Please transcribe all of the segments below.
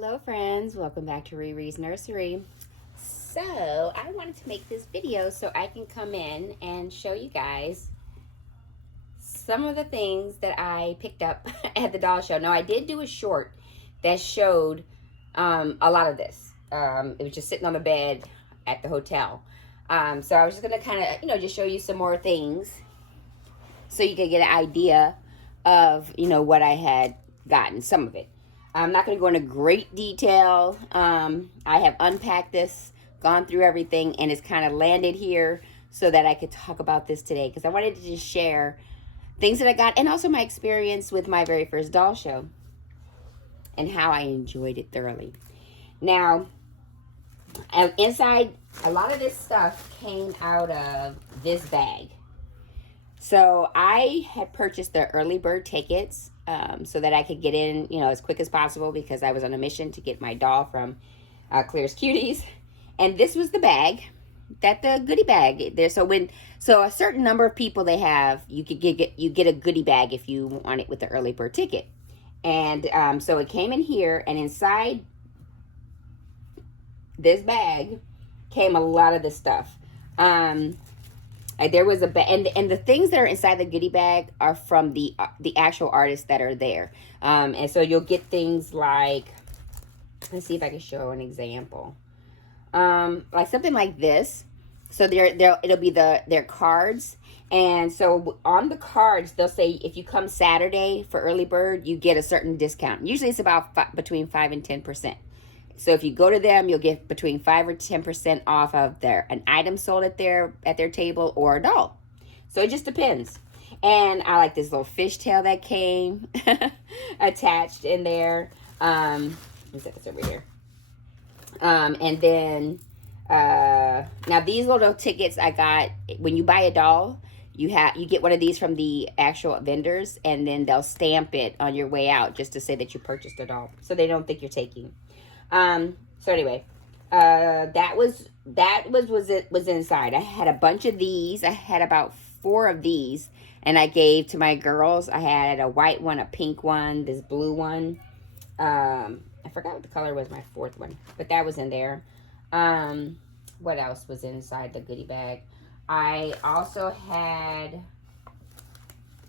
Hello friends, welcome back to Riri's Nursery. So I wanted to make this video so I can come in and show you guys some of the things that I picked up at the doll show. Now I did do a short that showed a lot of this. It was just sitting on the bed at the hotel. So I was just gonna kind of, just show you some more things so you can get an idea of, what I had gotten, some of it. I'm not going to go into great detail. I have unpacked this, gone through everything, and it's kind of landed here so that I could talk about this today because I wanted to just share things that I got and also my experience with my very first doll show and how I enjoyed it thoroughly. Now, inside, a lot of this stuff came out of this bag. So I had purchased the early bird tickets so that I could get in, as quick as possible because I was on a mission to get my doll from Claire's Cuties. And this was the bag, the goodie bag there. So a certain number of people they have, you get a goodie bag if you want it with the early bird ticket. And so it came in here, and inside this bag came a lot of the stuff. There was and the things that are inside the goodie bag are from the actual artists that are there. And so you'll get things like, let's see if I can show an example. Like something like this. So it'll be their cards. And so on the cards, they'll say, if you come Saturday for early bird, you get a certain discount. Usually it's about between 5 and 10%. So if you go to them, you'll get between 5 or 10% off of an item sold at their table or a doll. So it just depends. And I like this little fishtail that came attached in there. Let's set this over here. And then now these little tickets I got when you buy a doll. You get one of these from the actual vendors, and then they'll stamp it on your way out just to say that you purchased a doll, so they don't think you're taking. So anyway, that was inside. I had a bunch of these. I had about 4 of these, and I gave to my girls. I had a white one, a pink one, this blue one. I forgot what the color was, my 4th one, but that was in there. What else was inside the goodie bag? I also had,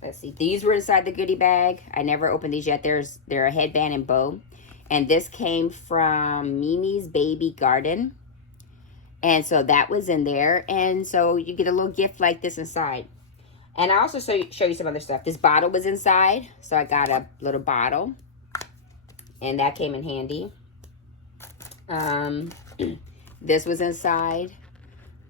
let's see, these were inside the goodie bag. I never opened these yet. They're a headband and bow. And this came from Mimi's Baby Garden. And so that was in there. And so you get a little gift like this inside. And I also show you some other stuff. This bottle was inside. So I got a little bottle. And that came in handy. This was inside.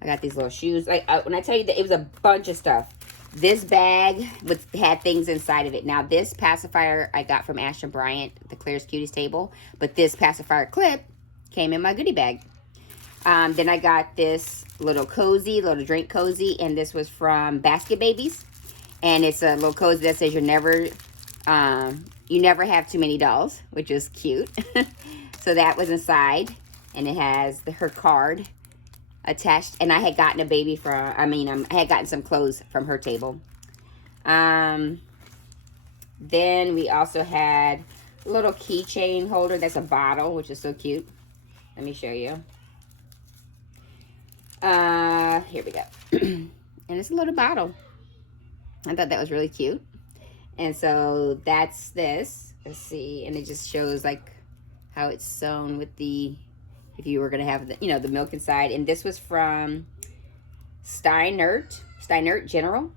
I got these little shoes. When I tell you that it was a bunch of stuff. This bag had things inside of it. Now, this pacifier I got from Ashton Bryant, the Claire's Cuties table. But this pacifier clip came in my goodie bag. Then I got this little drink cozy. And this was from Basket Babies. And it's a little cozy that says you never have too many dolls, which is cute. So that was inside. And it has her card attached, and I had gotten I had gotten some clothes from her table. Then we also had a little keychain holder that's a bottle, which is so cute. Let me show you. Here we go. And it's a little bottle. I thought that was really cute. And so that's this. Let's see, and it just shows like how it's sewn with if you were going to have the milk inside. And this was from Steinert General.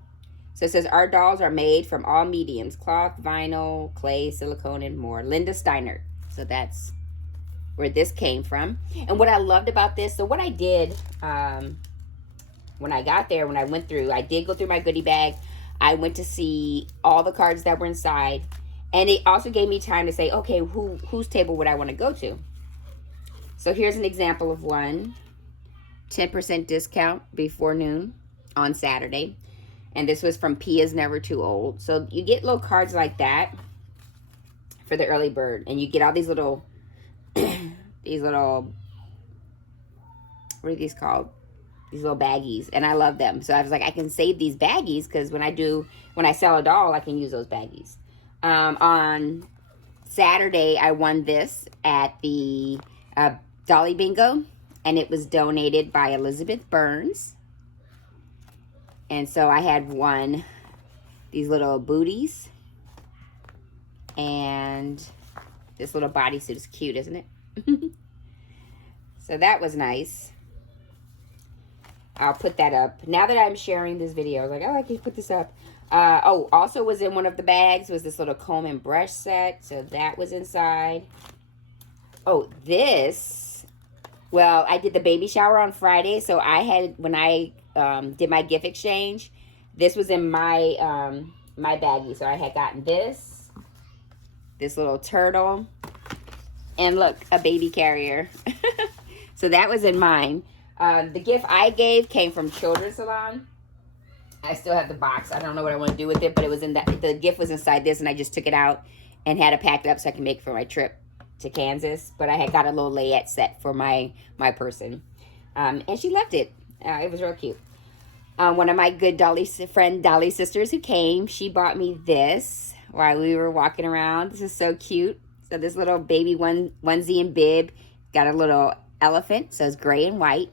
So it says, our dolls are made from all mediums: cloth, vinyl, clay, silicone, and more. Linda Steinert. So that's where this came from. And what I loved about this, so what I did when I got there, when I went through, I did go through my goodie bag. I went to see all the cards that were inside. And it also gave me time to say, okay, whose table would I want to go to? So here's an example of one. 10% discount before noon on Saturday. And this was from Pia's Never Too Old. So you get little cards like that for the early bird. And you get all these little, what are these called? These little baggies. And I love them. So I was like, I can save these baggies because when I sell a doll, I can use those baggies. On Saturday, I won this at the Dolly Bingo, and it was donated by Elizabeth Burns. And so I had won these little booties, and this little bodysuit is cute, isn't it? So that was nice. I'll put that up. Now that I'm sharing this video, I was like, oh, I can put this up. Oh, also was in one of the bags was this little comb and brush set. So that was inside. Oh, this. Well, I did the baby shower on Friday. So I had, when I did my gift exchange, this was in my my baggie. So I had gotten this little turtle, and look, a baby carrier. So that was in mine. The gift I gave came from Children's Salon. I still have the box. I don't know what I want to do with it, but it was in that. The gift was inside this, and I just took it out and had it packed up so I can make it for my trip to Kansas. But I had got a little layette set for my person, and she loved it. It was real cute. One of my good Dolly sisters who came, she bought me this while we were walking around. This is so cute. So this little baby onesie and bib got a little elephant, so it's gray and white,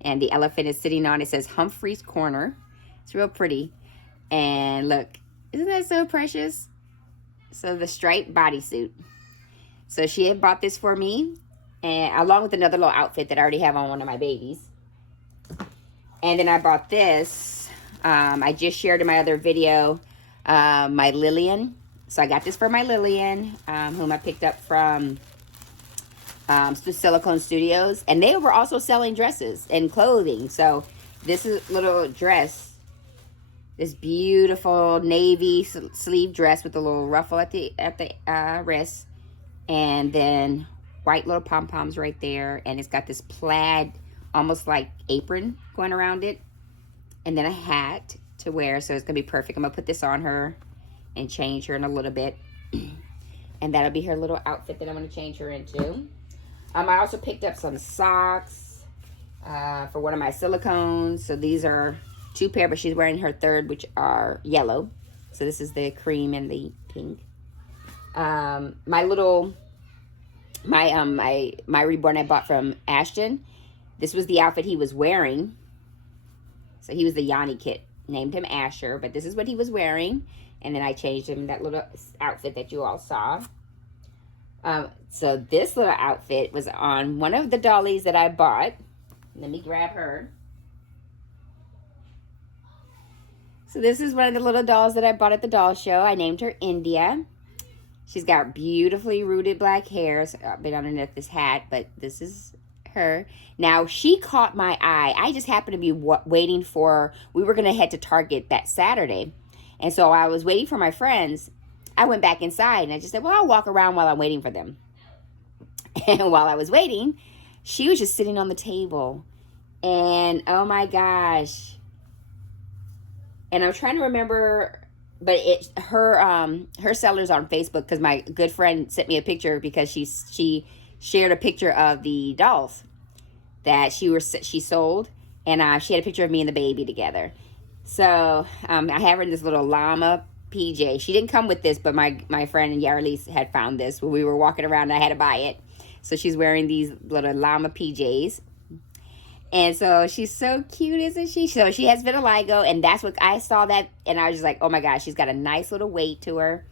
and the elephant is sitting on, it says Humphrey's Corner. It's real pretty. And look, isn't that so precious? So the striped bodysuit. So she had bought this for me, and along with another little outfit that I already have on one of my babies. And then I bought this. I just shared in my other video my Lillian. So I got this for my Lillian, whom I picked up from Silicone Studios. And they were also selling dresses and clothing. So this is a little dress. This beautiful navy sleeve dress with a little ruffle at the wrist, and then white little pom-poms right there, and it's got this plaid, almost like apron going around it, and then a hat to wear, so it's gonna be perfect. I'm gonna put this on her and change her in a little bit, and that'll be her little outfit that I'm gonna change her into. I also picked up some socks for one of my silicones. So these are 2 pair, but she's wearing her third, which are yellow. So this is the cream and the pink. My reborn I bought from Ashton. This was the outfit he was wearing. So he was the Yanni kit. Named him Asher, but this is what he was wearing. And then I changed him that little outfit that you all saw. So this little outfit was on one of the dollies that I bought. Let me grab her. So this is one of the little dolls that I bought at the doll show. I named her India. She's got beautifully rooted black hair, so a bit underneath this hat, but this is her. Now, she caught my eye. I just happened to be waiting for, we were going to head to Target that Saturday. And so I was waiting for my friends. I went back inside and I just said, well, I'll walk around while I'm waiting for them. And while I was waiting, she was just sitting on the table. And oh my gosh. And I'm trying to remember, but her seller's on Facebook, because my good friend sent me a picture, because she shared a picture of the dolls that she sold, and she had a picture of me and the baby together. So I have her in this little llama PJ. She didn't come with this, but my friend Yarlis had found this when we were walking around, and I had to buy it. So she's wearing these little llama PJs. And so she's so cute, isn't she? So she has vitiligo, and that's what I saw that, and I was just like, oh my gosh, she's got a nice little weight to her.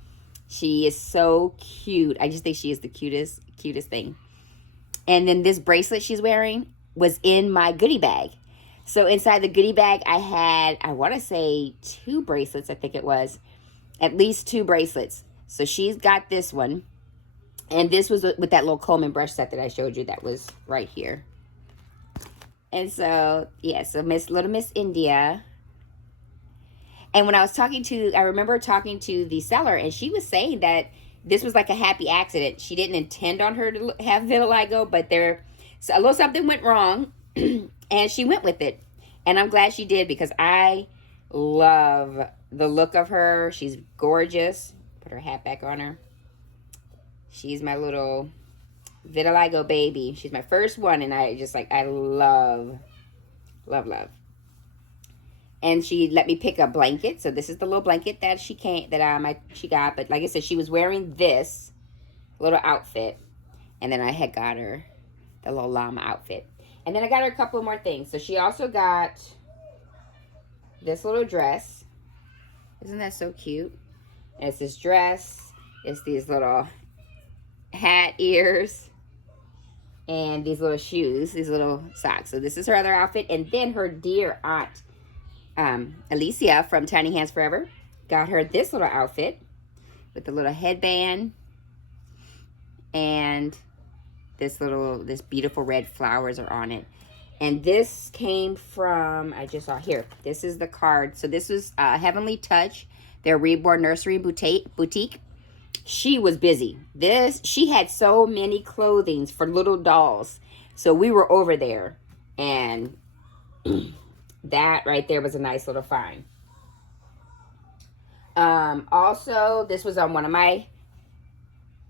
She is so cute. I just think she is the cutest thing. And then this bracelet she's wearing was in my goodie bag. So inside the goodie bag, I had, I want to say 2 bracelets, I think it was. At least 2 bracelets. So she's got this one. And this was with that little comb and brush set that I showed you that was right here. And so, yeah, so little Miss India. And when I was I remember talking to the seller, and she was saying that this was like a happy accident. She didn't intend on her to have vitiligo, but a little something went wrong, and she went with it. And I'm glad she did, because I love the look of her. She's gorgeous. Put her hat back on her. She's my little vitiligo baby. She's my first one, and I love. And she let me pick a blanket. So this is the little blanket that she got. But like I said, she was wearing this. little outfit. And then I had got her the little llama outfit. And then I got her a couple more things. So she also got this little dress. Isn't that so cute? And it's this dress. It's these little hat ears. And these little shoes. These little socks. So this is her other outfit. And then her dear aunt, Alicia from Tiny Hands Forever, got her this little outfit with the little headband. And this beautiful red flowers are on it. And this came from, I just saw here, this is the card. So this was Heavenly Touch, their Reborn Nursery Boutique. She was busy. She had so many clothings for little dolls. So we were over there, and that right there was a nice little find. Also, this was on one of my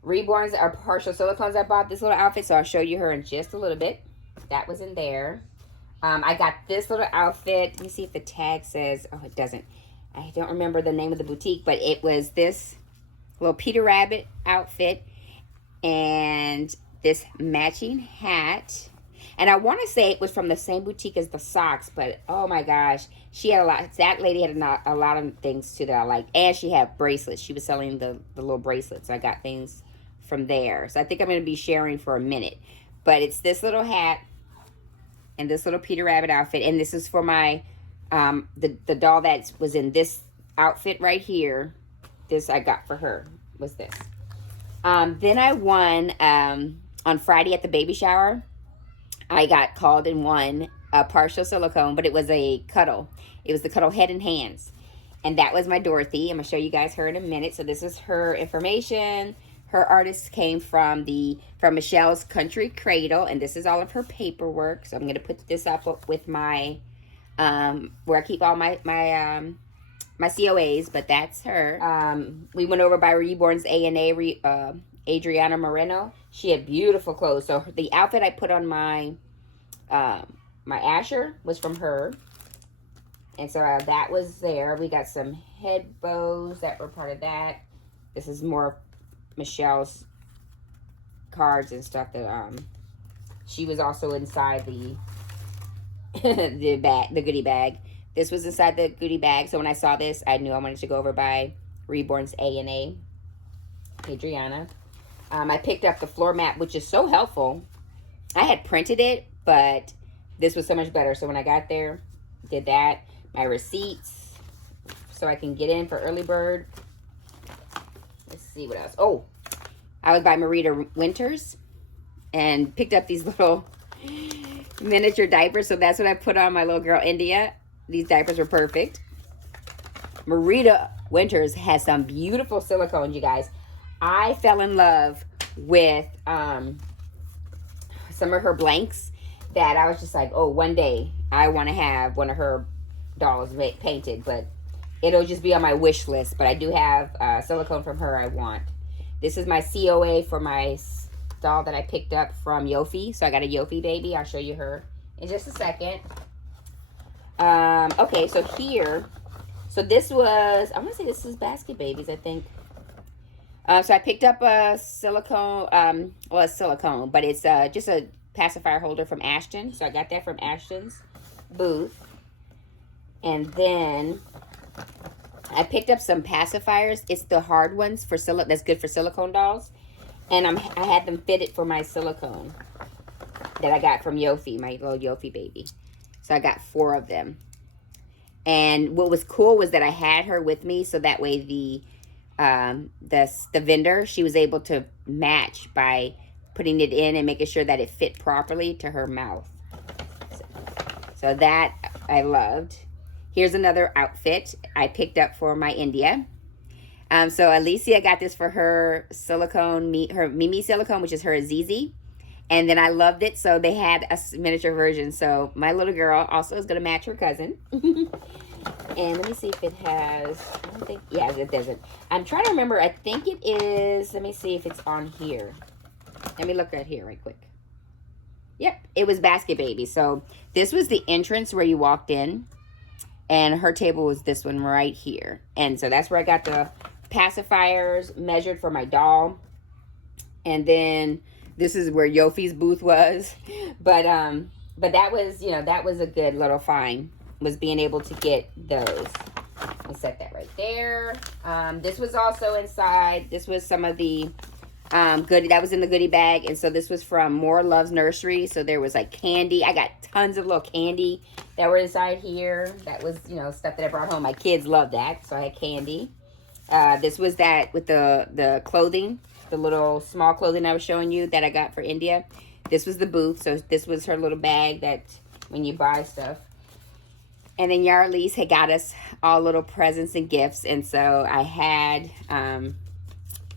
Reborns or partial silicones. I bought this little outfit, so I'll show you her in just a little bit. That was in there. I got this little outfit. Let me see if the tag says, oh, it doesn't. I don't remember the name of the boutique, but it was this little Peter Rabbit outfit and this matching hat. And I want to say it was from the same boutique as the socks, but oh my gosh, she had a lot. That lady had a lot of things too that I liked. And she had bracelets. She was selling the little bracelets. I got things from there. So I think I'm going to be sharing for a minute. But it's this little hat and this little Peter Rabbit outfit. And this is for my, the doll that was in this outfit right here. This I got for her was this. Then I won on Friday at the baby shower. I got called and won a partial silicone, but it was a cuddle. It was the cuddle head and hands. And that was my Dorothy. I'm going to show you guys her in a minute. So this is her information. Her artist came from Michelle's Country Cradle, and this is all of her paperwork. So I'm going to put this up with my, where I keep all my COAs, but that's her. We went over by Reborn's A&A, Adriana Moreno. She had beautiful clothes. So the outfit I put on my Asher was from her. And so that was there. We got some head bows that were part of that. This is more Michelle's cards and stuff that she was also inside the the goodie bag. This was inside the goodie bag. So when I saw this, I knew I wanted to go over by Reborn's A&A, Adriana. I picked up the floor mat, which is so helpful. I had printed it, but this was so much better. So when I got there, did that. My receipts, so I can get in for early bird. Let's see what else. Oh, I was by Marita Winters and picked up these little miniature diapers. So that's what I put on my little girl, India. These diapers were perfect. Marita Winters has some beautiful silicones, you guys. I fell in love with some of her blanks that I was just like, oh, one day I want to have one of her dolls painted, but it'll just be on my wish list. But I do have silicone from her I want. This is my COA for my doll that I picked up from Yofi. So I got a Yofi baby. I'll show you her in just a second. Okay, so here, so this was, I want to say this is Basket Babies, I think. So I picked up a silicone, well, a silicone, but it's just a pacifier holder from Ashton. So I got that from Ashton's booth. And then I picked up some pacifiers. It's the hard ones for that's good for silicone dolls. And I had them fitted for my silicone that I got from Yofi, my little Yofi baby. So I got 4 of them. And what was cool was that I had her with me, so that way the vendor, she was able to match by putting it in and making sure that it fit properly to her mouth. So that I loved. Here's another outfit I picked up for my India. So Alicia got this for her silicone, her Mimi silicone, which is her Azizi. And then I loved it, so they had a miniature version. So my little girl also is going to match her cousin. And let me see if it has, I don't think, yeah, it doesn't. I'm trying to remember, I think it is, let me see if it's on here. Let me look at here right quick. Yep, it was Basket Baby. So this was the entrance where you walked in. And her table was this one right here. And so that's where I got the pacifiers measured for my doll. And then this is where Yofi's booth was. But that was, you know, that was a good little find, was being able to get those. I'll set that right there. This was also inside. This was some of the goodie that was in the goodie bag. And so this was from More Love's Nursery. So there was like candy. I got tons of little candy that were inside here. That was, you know, stuff that I brought home. My kids loved that. So I had candy. This was that with the clothing, the little small clothing I was showing you that I got for India. This was the booth. So this was her little bag that when you buy stuff. And then Yarlise had got us all little presents and gifts. And so I had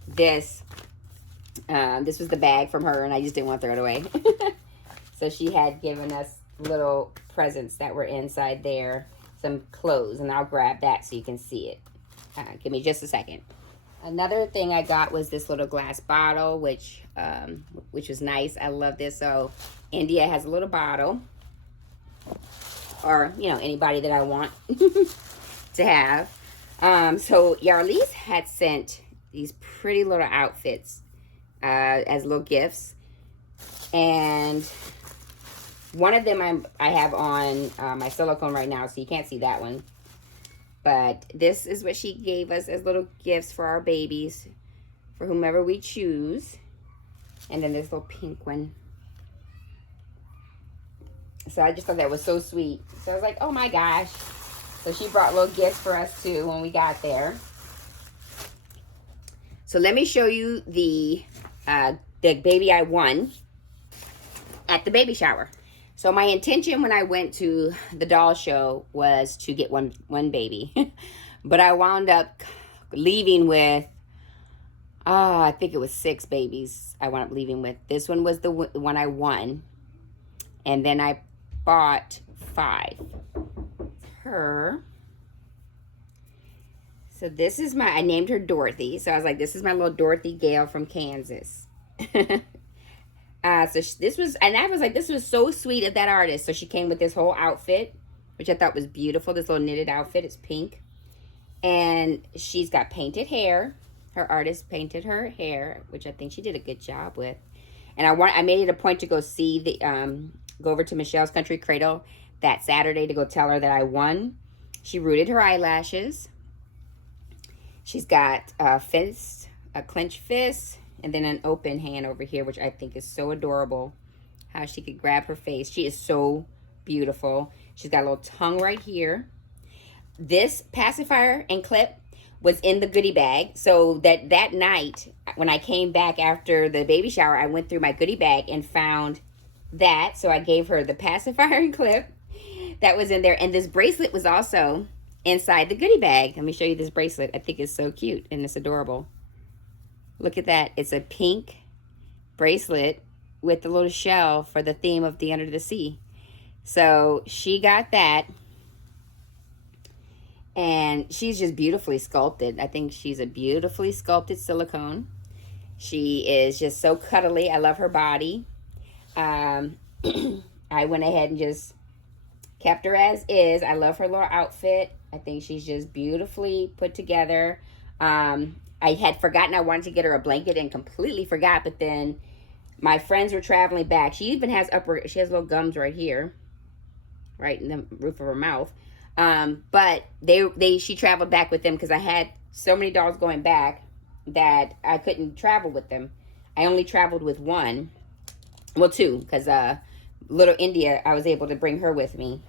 this. This was the bag from her, and I just didn't want to throw it away. So she had given us little presents that were inside there. Some clothes, and I'll grab that so you can see it. Give me just a second. Another thing I got was this little glass bottle, which was nice. I love this. So India has a little bottle, or, you know, anybody that I want to have. So Yarlise had sent these pretty little outfits as little gifts. And one of them I have on my silicone right now, so you can't see that one. But this is what she gave us as little gifts for our babies, for whomever we choose. And then this little pink one. So I just thought that was so sweet. So I was like, oh my gosh. So she brought little gifts for us too when we got there. So let me show you the baby I won at the baby shower. So my intention when I went to the doll show was to get one baby. But I wound up leaving with, I think it was 6 babies I wound up leaving with. This one was the one I won. And then I bought 5. Her. So this is I named her Dorothy. So I was like, this is my little Dorothy Gale from Kansas. So this was, and I was like, this was so sweet of that artist. So she came with this whole outfit, which I thought was beautiful. This little knitted outfit. It's pink. And she's got painted hair. Her artist painted her hair, which I think she did a good job with. And I made it a point to go see go over to Michelle's Country Cradle that Saturday to go tell her that I won. She rooted her eyelashes. She's got a clenched fist, and then an open hand over here, which I think is so adorable. How she could grab her face. She is so beautiful. She's got a little tongue right here. This pacifier and clip was in the goodie bag. So that night, when I came back after the baby shower, I went through my goodie bag and found that. So I gave her the pacifier and clip that was in there. And this bracelet was also inside the goodie bag. Let me show you this bracelet. I think it's so cute and it's adorable. Look at that. It's a pink bracelet with the little shell for the theme of the Under the Sea. So she got that. And she's just beautifully sculpted. I think she's a beautifully sculpted silicone. She is just so cuddly. I love her body. I went ahead and just kept her as is. I love her little outfit. I think she's just beautifully put together. I had forgotten I wanted to get her a blanket and completely forgot. But then my friends were traveling back. She even has she has little gums right here. Right in the roof of her mouth. But she traveled back with them because I had so many dolls going back that I couldn't travel with them. I only traveled with one. Well, 2, because little India, I was able to bring her with me.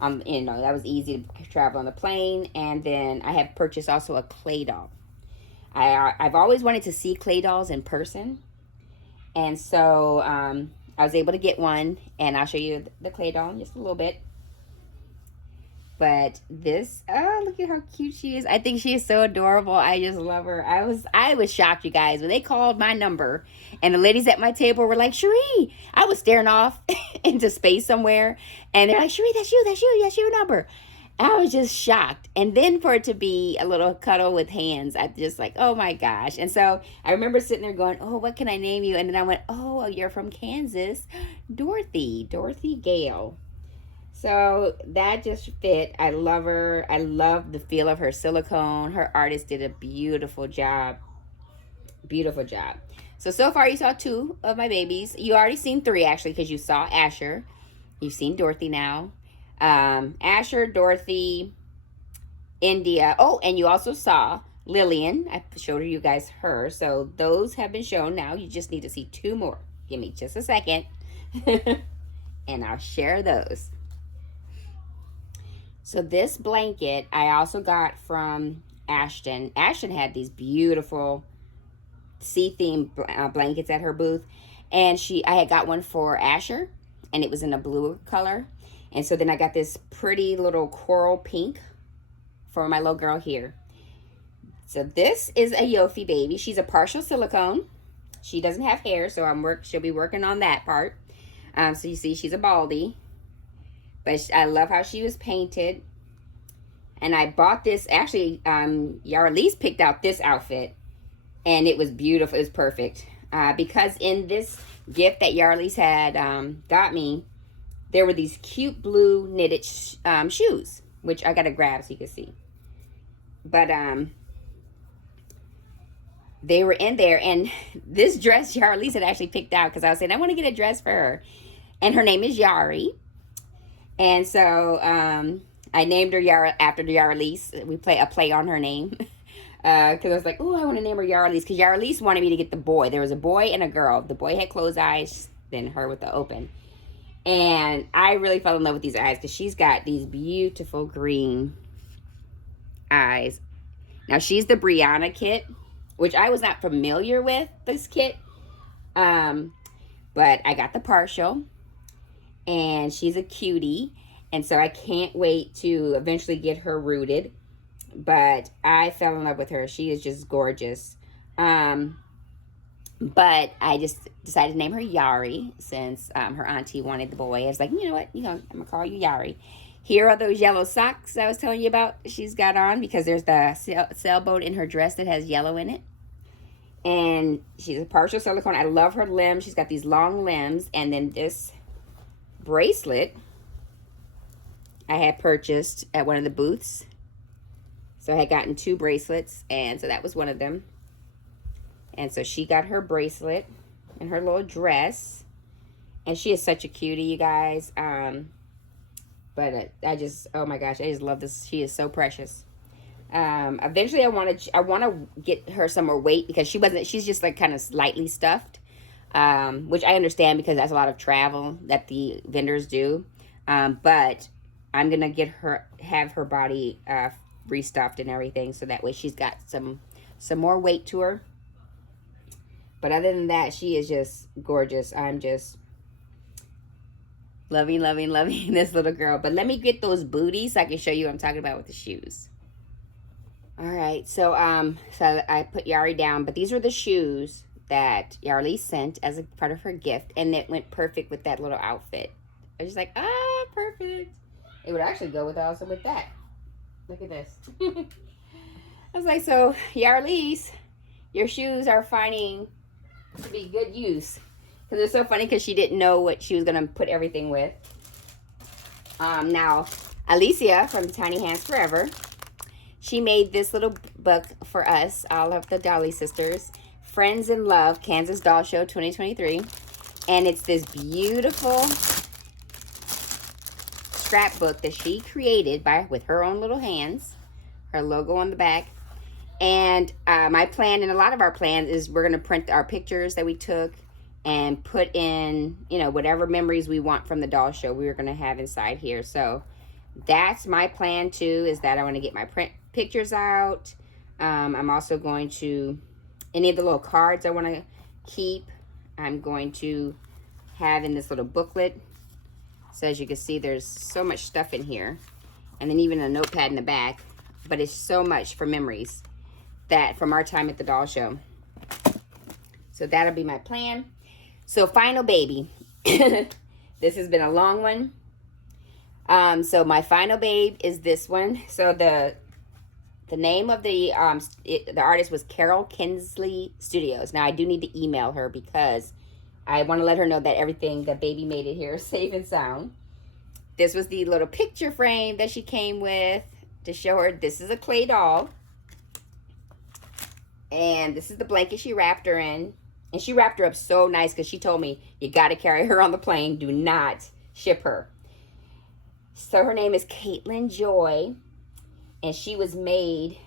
You know, that was easy to travel on the plane. And then I have purchased also a clay doll. I've always wanted to see clay dolls in person. And so I was able to get one. And I'll show you the clay doll in just a little bit. But this, oh, look at how cute she is. I think she is so adorable. I just love her. I was shocked, you guys, when they called my number and the ladies at my table were like, Cherie. I was staring off into space somewhere. And they're like, Cherie, that's your number. I was just shocked. And then for it to be a little cuddle with hands, I just like, oh my gosh. And so I remember sitting there going, oh, what can I name you? And then I went, oh, you're from Kansas. Dorothy Gale. So that just fit. I love her. I love the feel of her silicone. Her artist did a beautiful job. Beautiful job. So far you saw 2 of my babies. You already seen 3 actually, because you saw Asher. You've seen Dorothy now. Asher, Dorothy, India. Oh, and you also saw Lillian. I showed you guys her. So those have been shown now. You just need to see 2 more. Give me just a second. And I'll share those. So this blanket I also got from Ashton. Ashton had these beautiful sea-themed blankets at her booth. And I had got one for Asher, and it was in a blue color. And so then I got this pretty little coral pink for my little girl here. So this is a Yofi baby. She's a partial silicone. She doesn't have hair, so she'll be working on that part. So you see, she's a baldy. But I love how she was painted. And I bought this, actually, Yarlise picked out this outfit. And it was beautiful, it was perfect. Because in this gift that Yarlise had got me, there were these cute blue knitted shoes, which I gotta grab so you can see. But they were in there, and this dress Yarlise had actually picked out, because I was saying, I want to get a dress for her. And her name is Yari. And so I named her Yara after Yarlise. We play a play on her name. Because I was like, oh, I want to name her Yarlise. Because Yarlise wanted me to get the boy. There was a boy and a girl. The boy had closed eyes, then her with the open. And I really fell in love with these eyes, because she's got these beautiful green eyes. Now, she's the Brianna kit, which I was not familiar with, this kit. But I got the partial. And she's a cutie. And so I can't wait to eventually get her rooted. But I fell in love with her. She is just gorgeous. But I just decided to name her Yari, since her auntie wanted the boy. I was like, you know what? I'm going to call you Yari. Here are those yellow socks I was telling you about she's got on, because there's the sailboat in her dress that has yellow in it. And she's a partial silicone. I love her limbs. She's got these long limbs. And then this bracelet I had purchased at one of the booths. So I had gotten 2 bracelets, and so that was one of them. And so she got her bracelet and her little dress. And she is such a cutie, you guys. But I just, oh my gosh, I just love this. She is so precious. Eventually I want to get her some more weight, because she's just like kind of slightly stuffed. Which I understand, because that's a lot of travel that the vendors do. But I'm going to have her body restuffed and everything, so that way she's got some more weight to her. But other than that, she is just gorgeous. I'm just loving this little girl. But let me get those booties so I can show you what I'm talking about with the shoes. All right, so I put Yari down, but these are the shoes that Yarlise sent as a part of her gift, and it went perfect with that little outfit. I was just like, perfect. It would actually go also with that. Look at this. I was like, so Yarlise, your shoes are finding to be good use. Because it's so funny, because she didn't know what she was going to put everything with. Now, Alicia from Tiny Hands Forever, she made this little book for us, all of the Dolly sisters. Friends in Love, Kansas Doll Show 2023. And it's this beautiful scrapbook that she created with her own little hands. Her logo on the back. And my plan, and a lot of our plans, is we're going to print our pictures that we took and put in, whatever memories we want from the doll show we're going to have inside here. So that's my plan too, is that I want to get my print pictures out. I'm also going to, any of the little cards I want to keep, I'm going to have in this little booklet. So as you can see, there's so much stuff in here. And then even a notepad in the back. But it's so much for memories that from our time at the doll show. So that'll be my plan. So final baby. This has been a long one. So my final babe is this one. So the name of the artist was Carol Kinsley Studios. Now I do need to email her, because I want to let her know that everything that baby made it here is safe and sound. This was the little picture frame that she came with to show her this is a clay doll. And this is the blanket she wrapped her in. And she wrapped her up so nice because she told me, you got to carry her on the plane. Do not ship her. So her name is Caitlin Joy. And she was made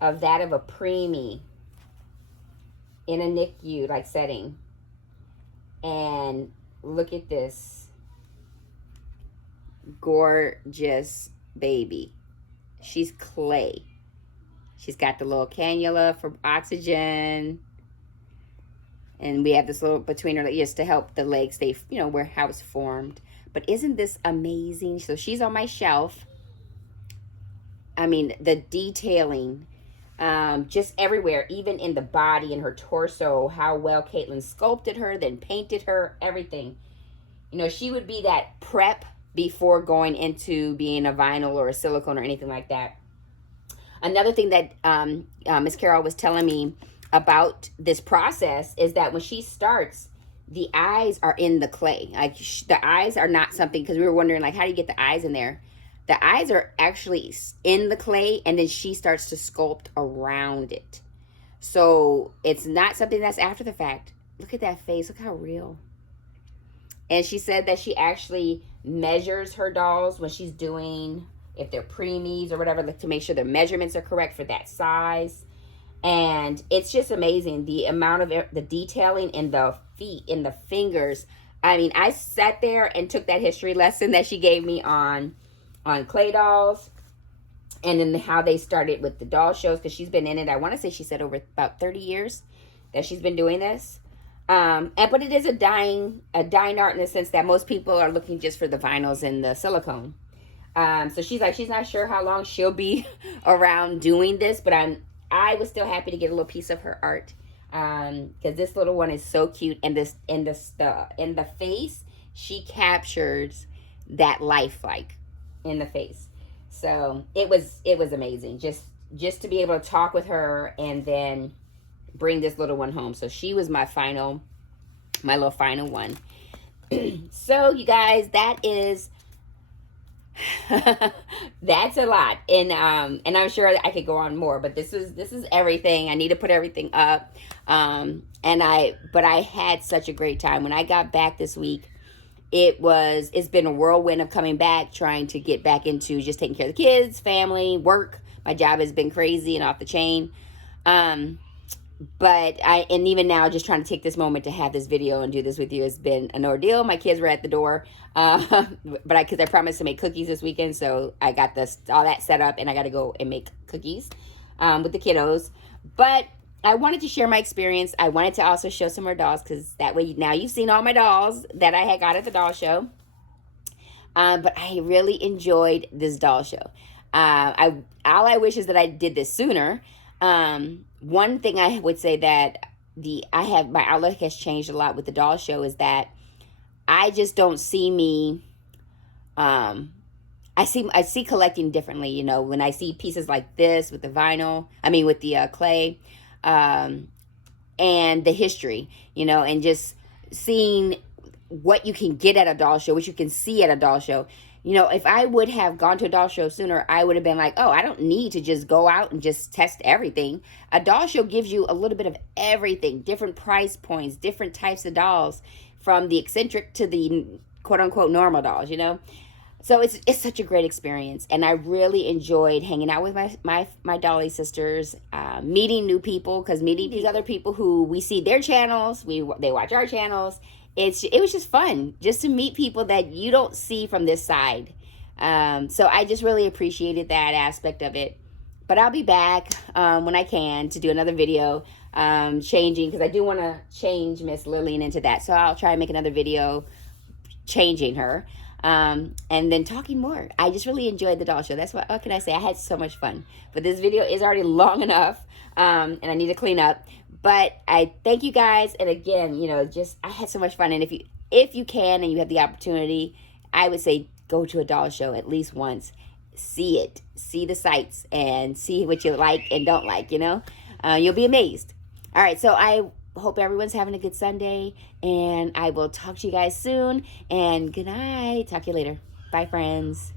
of that of a preemie in a NICU like setting. And look at this gorgeous baby. She's clay. She's got the little cannula for oxygen. And we have this little between her just to help the legs stay, you know, where how it's formed. But isn't this amazing? So she's on my shelf. I mean, the detailing, just everywhere, even in the body and her torso, how well Caitlin sculpted her, then painted her, everything. You know, she would be that prep before going into being a vinyl or a silicone or anything like that. Another thing that Miss Carol was telling me about this process is that when she starts, the eyes are in the clay. Like the eyes are not something, because we were wondering like, how do you get the eyes in there? The eyes are actually in the clay, and then she starts to sculpt around it. So it's not something that's after the fact. Look at that face. Look how real. And she said that she actually measures her dolls when she's doing, if they're preemies or whatever, to make sure their measurements are correct for that size. And it's just amazing, the amount of the detailing in the feet, in the fingers. I mean, I sat there and took that history lesson that she gave me on clay dolls, and then how they started with the doll shows, because she's been in it, I want to say she said over about 30 years that she's been doing this. But it is a dying art in the sense that most people are looking just for the vinyls and the silicone. So she's like, she's not sure how long she'll be around doing this, but I was still happy to get a little piece of her art, because this little one is so cute, and this in the face, she captures that life like in the face. So it was amazing just to be able to talk with her and then bring this little one home. So she was my little final one. So you guys, that is that's a lot, and I'm sure I could go on more, but this is everything. I need to put everything up, but I had such a great time when I got back this week. It's been a whirlwind of coming back, trying to get back into just taking care of the kids, family, work. My job has been crazy and off the chain. But even now, just trying to take this moment to have this video and do this with you has been an ordeal. My kids were at the door, because I promised to make cookies this weekend, so I got all that set up, and I got to go and make cookies with the kiddos. But I wanted to share my experience. I wanted to also show some more dolls, because that way now you've seen all my dolls that I had got at the doll show. But I really enjoyed this doll show. All I wish is that I did this sooner. One thing I would say that my outlook has changed a lot with the doll show is that I just don't see me, I see collecting differently, you know, when I see pieces like this with the with the clay, and the history, you know, and just seeing what you can get at a doll show, what you can see at a doll show. You know, if I would have gone to a doll show sooner, I would have been like, oh, I don't need to just go out and just test everything. A doll show gives you a little bit of everything, different price points, different types of dolls, from the eccentric to the quote-unquote normal dolls, you know? So it's such a great experience, and I really enjoyed hanging out with my dolly sisters, meeting new people, because meeting these other people who we see their channels, they watch our channels. It was just fun just to meet people that you don't see from this side. So I just really appreciated that aspect of it. But I'll be back when I can to do another video changing, because I do want to change Miss Lillian into that. So I'll try and make another video changing her, and then talking more. I just really enjoyed the doll show. That's what can I say? I had so much fun. But this video is already long enough, and I need to clean up. But I thank you guys, and again, you know, I had so much fun. And if you can and you have the opportunity, I would say go to a doll show at least once. See it, see the sights, and see what you like and don't like, you know. You'll be amazed. All right, so I hope everyone's having a good Sunday, and I will talk to you guys soon, and good night. Talk to you later. Bye, friends.